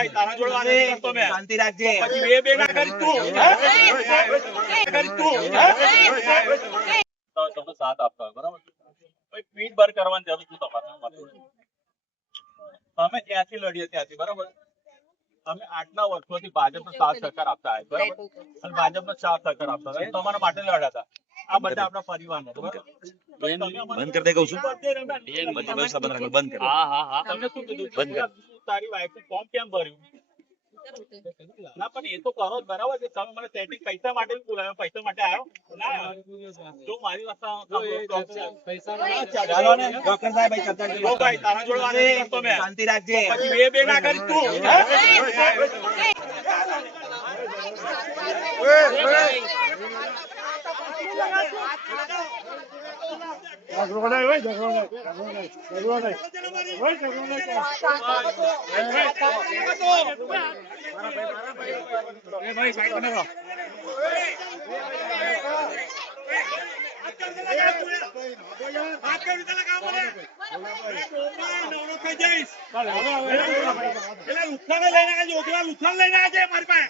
ભાઈ તારા જોડે વાત નથી કરતો મેં. શાંતિ રાખજે. પછી બે ના કરી તું તમને સાથ આપતા હોય બરાબર. પીઠ ભર કરવાની જરૂર શું તમારે? અમે ત્યાંથી લડીએ ત્યાંથી બરાબર. અમે આટલા વર્ષોથી ભાજપનો સાથ સહકાર આપતા આવ્યા બરાબર, અને ભાજપનો સાથ સહકાર આપતા હતા. તમારા માટે લડ્યા હતા. આ બધા આપણા પરિવારનો બરાબર. બંધ કરી દે કહું છું. બધી વ્યવસ્થા બંધ રાખો, બંધ કરો. તમને શું કીધું? બંધ કર. તારી વાઈફ ફોર્મ કેમ ભર્યું? ના પણ એ તો કરો જ બરાબર છે. તમે મને સેટિંગ પૈસા માટે જ બોલાવ્યો, પૈસા માટે આવ્યો ના આવ્યો? જો મારી વાત ચાલો ને ડોક્ટર સાહેબ ભાઈ ચર્ચા કરીએ. ભાઈ તારા જોડે વાત નથી કરતો મેં. શાંતિ રાખજે. પછી બે ના કરી તું લઈને આજે મારી પાસે